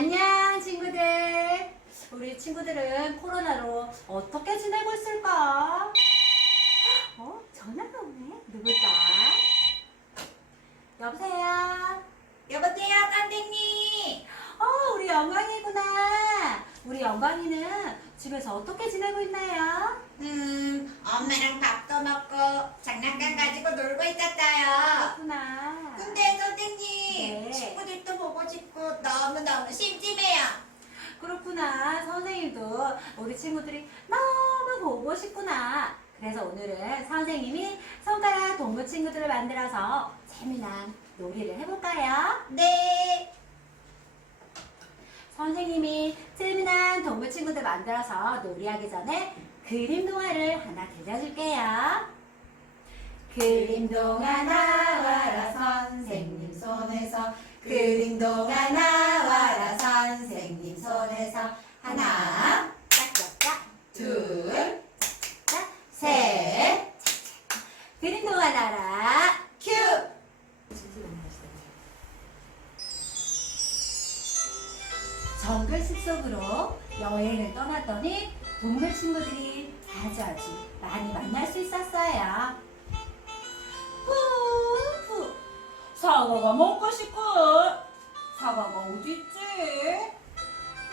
안녕 친구들. 우리 친구들은 코로나로 어떻게 지내고 있을까? 어? 전화가 오네. 누굴까? 여보세요. 여보세요, 선생님. 어, 우리 영광이구나. 우리 영광이는 집에서 어떻게 지내고 있나요? 음, 엄마랑 밥도 먹고 장난감 가지고 놀고 있었어요. 그렇구나. 근데 선생님, 네. 친구들도 보고 싶고 너무너무 심심해요. 그렇구나. 선생님도 우리 친구들이 너무 보고 싶구나. 그래서 오늘은 선생님이 손가락 동물 친구들을 만들어서 재미난 놀이를 해볼까요? 네. 선생님이 재미난 동물 친구들 만들어서 놀이하기 전에 그림 동화를 하나 들려줄게요. 그림 동화 나와라 선생님 손에서 그림 동화 나와라 선생님 손에서 하나 짝짝짝 둘 짝짝짝 셋 그림 동화 나라 큐. 정글 숲속으로 여행을 떠났더니 동물 친구들이 아주 아주 많이 만날 수 있었어요. 후후 사과가 먹고 싶어. 사과가 어디 있지?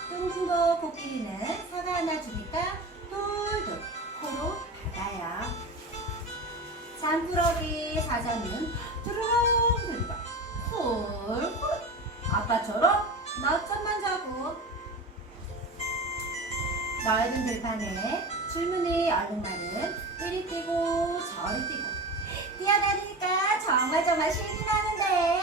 뚱뚱거 코끼리는 사과 하나 주니까 돌돌 코로 받아요. 산꾸러기 사자는 드르렁 훌훌 아빠처럼 넓은 들판에 줄무늬 얼룩말은 이리 뛰고 저리 뛰고. 뛰어다니니까 정말 정말 신이 나는데.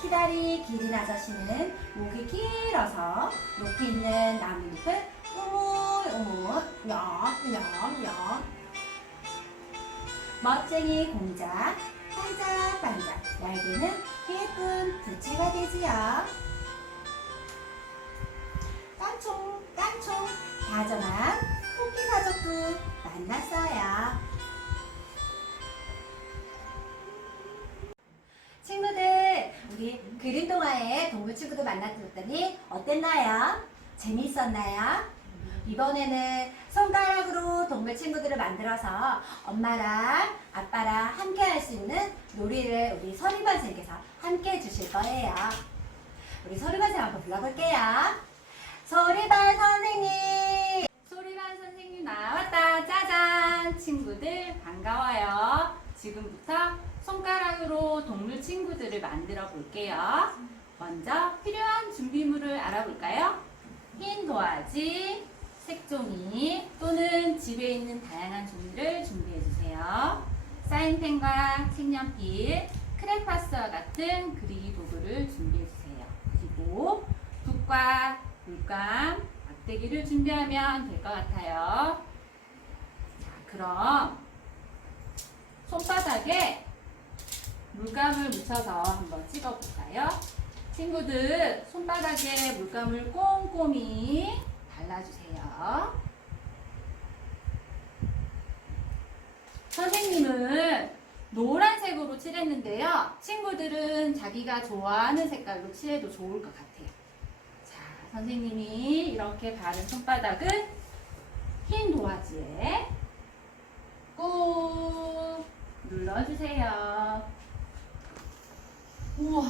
키다리 기린 아저씨는 목이 길어서 높이 있는 나뭇잎을 오물오물 냠냠냠 멋쟁이 공작 반짝반짝 날개는 예쁜 부채가 되지요. 깡총 다정한 토끼 가족도 만났어요. 친구들, 우리 그림 동화에 동물 친구들 만났더니 어땠나요? 재미있었나요? 이번에는 손가락으로 동물 친구들을 만들어서 엄마랑 아빠랑 함께 할 수 있는 놀이를 우리 서리반 선생님께서 함께 해주실 거예요. 우리 서리반 선생님 한번 불러볼게요. 서리반 선생님! 소리반 선생님 나왔다. 짜잔! 친구들 반가워요. 지금부터 손가락으로 동물 친구들을 만들어 볼게요. 먼저 필요한 준비물을 알아볼까요? 흰 도화지, 색종이 또는 집에 있는 다양한 종이를 준비해 주세요. 사인펜과 색연필, 크레파스와 같은 그리기 도구를 준비해 주세요. 그리고 붓과 물감, 막대기를 준비하면 될 것 같아요. 자, 그럼 손바닥에 물감을 묻혀서 한번 찍어볼까요? 친구들 손바닥에 물감을 꼼꼼히 발라주세요. 선생님은 노란색으로 칠했는데요. 친구들은 자기가 좋아하는 색깔로 칠해도 좋을 것 같아요. 자, 선생님이 이렇게 바른 손바닥은 흰 도화지에 꾹 눌러주세요. 우와,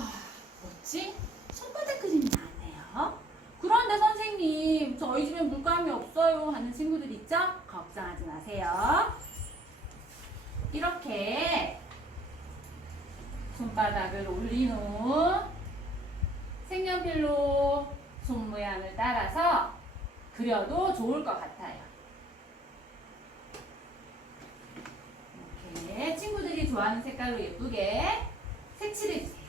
뭐지? 손바닥 그림이 나네요. 그런데 선생님, 저희 집에 물감이 없어요 하는 친구들 있죠? 걱정하지 마세요. 이렇게 손바닥을 올린 후 색연필로 손 모양을 따라서 그려도 좋을 것 같아요. 이렇게 친구들이 좋아하는 색깔로 예쁘게 색칠해주세요.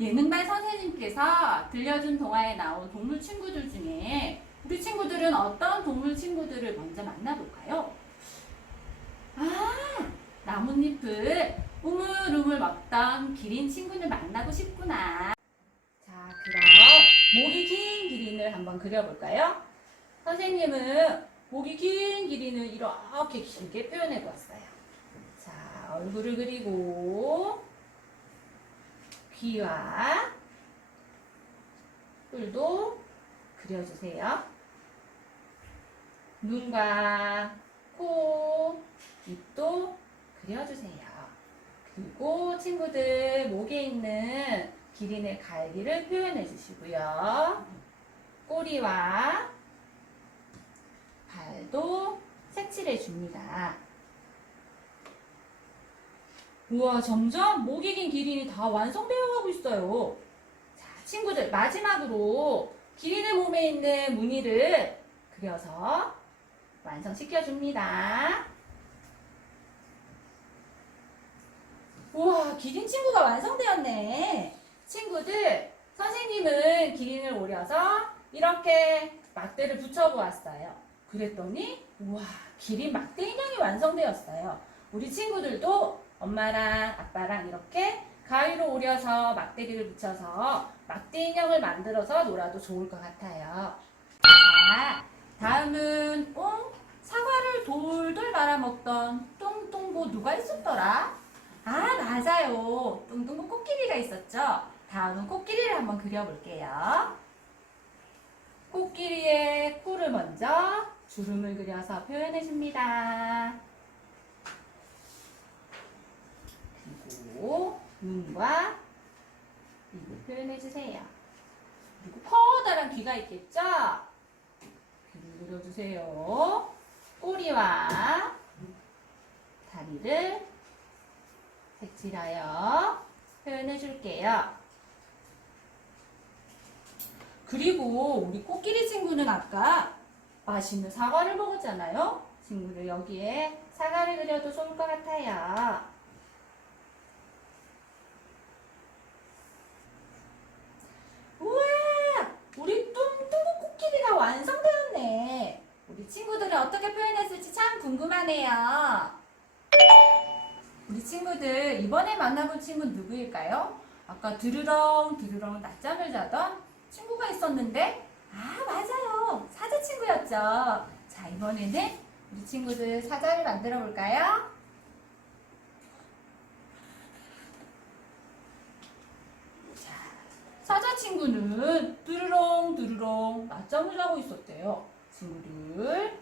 예능반 선생님께서 들려준 동화에 나온 동물 친구들 중에 우리 친구들은 어떤 동물 친구들을 먼저 만나볼까요? 아, 나뭇잎을 우물우물 먹던 기린 친구를 만나고 싶구나. 자, 그럼 목이 긴 기린을 한번 그려볼까요? 선생님은 목이 긴 기린을 이렇게 길게 표현해 보았어요. 자, 자, 얼굴을 그리고 귀와 뿔도 그려주세요. 눈과 코, 입도 그려주세요. 그리고 친구들 목에 있는 기린의 갈기를 표현해 주시고요. 꼬리와 발도 색칠해 줍니다. 우와, 점점 목이 긴 기린이 다 완성되어 가고 있어요. 자, 친구들, 마지막으로 기린의 몸에 있는 무늬를 그려서 완성시켜 줍니다. 우와, 기린 친구가 완성되었네. 친구들, 선생님은 기린을 오려서 이렇게 막대를 붙여보았어요. 그랬더니, 우와, 기린 막대 인형이 완성되었어요. 우리 친구들도 엄마랑 아빠랑 이렇게 가위로 오려서 막대기를 붙여서 막대 인형을 만들어서 놀아도 좋을 것 같아요. 자, 다음은, 어? 사과를 돌돌 말아먹던 똥똥보 누가 있었더라? 아, 맞아요. 뚱뚱보 코끼리가 있었죠? 다음은 코끼리를 한번 그려볼게요. 코끼리의 코를 먼저 주름을 그려서 표현해줍니다. 그리고 눈과 입을 표현해주세요. 그리고 커다란 귀가 있겠죠? 귀를 그려주세요. 꼬리와 다리를 색칠하여 표현해 줄게요. 그리고 우리 코끼리 친구는 아까 맛있는 사과를 먹었잖아요. 친구들 여기에 사과를 그려도 좋을 것 같아요. 우와! 우리 뚱뚱 코끼리가 완성되었네. 우리 친구들은 어떻게 표현했을지 참 궁금하네요. 우리 친구들 이번에 만나본 친구는 누구일까요? 아까 드르렁 드르렁 낮잠을 자던 친구가 있었는데 아 맞아요 사자 친구였죠 자 이번에는 우리 친구들 사자를 만들어 볼까요? 자 사자 친구는 드르렁 드르렁 낮잠을 자고 있었대요 친구들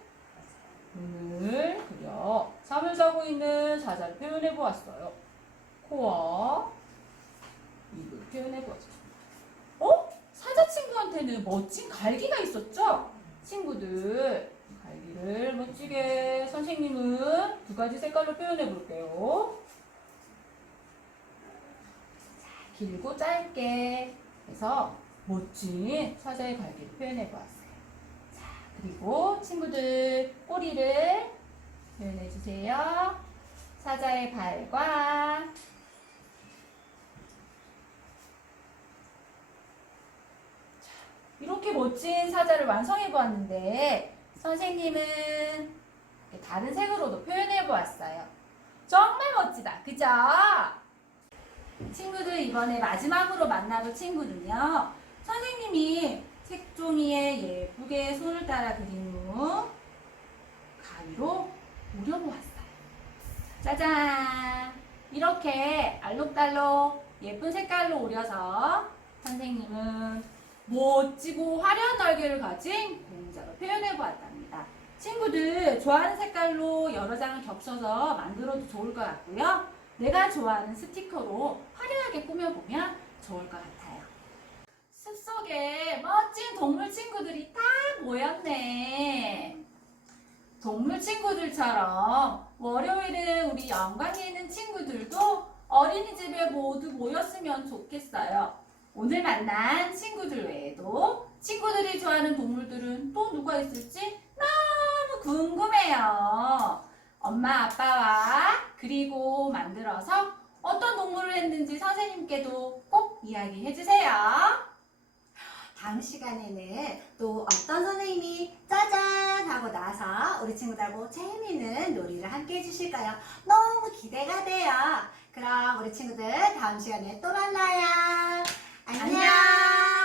눈을 그려 잠을 자고 있는 사자를 표현해 보았어요. 코와 입을 표현해 보았습니다. 어? 사자 친구한테는 멋진 갈기가 있었죠? 친구들 갈기를 멋지게 선생님은 두 가지 색깔로 표현해 볼게요. 자, 길고 짧게 해서 멋진 사자의 갈기를 표현해 보았어요. 그리고 친구들 꼬리를 표현해 주세요. 사자의 발과 자, 이렇게 멋진 사자를 완성해 보았는데 선생님은 다른 색으로도 표현해 보았어요. 정말 멋지다. 그죠? 친구들 이번에 마지막으로 만나볼 친구는요. 선생님이 색종이에 예쁘게 손을 따라 그린 후 가위로 오려보았어요. 짜잔! 이렇게 알록달록 예쁜 색깔로 오려서 선생님은 멋지고 화려한 날개를 가진 공작을 표현해 보았답니다. 친구들 좋아하는 색깔로 여러 장을 겹쳐서 만들어도 좋을 것 같고요. 내가 좋아하는 스티커로 화려하게 꾸며보면 좋을 것 같아요. 숲속에 멋진 동물 친구들이 다 모였네. 동물 친구들처럼 월요일은 우리 영광에 있는 친구들도 어린이집에 모두 모였으면 좋겠어요. 오늘 만난 친구들 외에도 친구들이 좋아하는 동물들은 또 누가 있을지 너무 궁금해요. 엄마, 아빠와 그리고 만들어서 어떤 동물을 했는지 선생님께도 꼭 이야기해 주세요. 다음 시간에는 또 어떤 선생님이 짜잔 하고 나서 우리 친구들하고 재미있는 놀이를 함께 해주실까요? 너무 기대가 돼요. 그럼 우리 친구들 다음 시간에 또 만나요. 안녕. 안녕.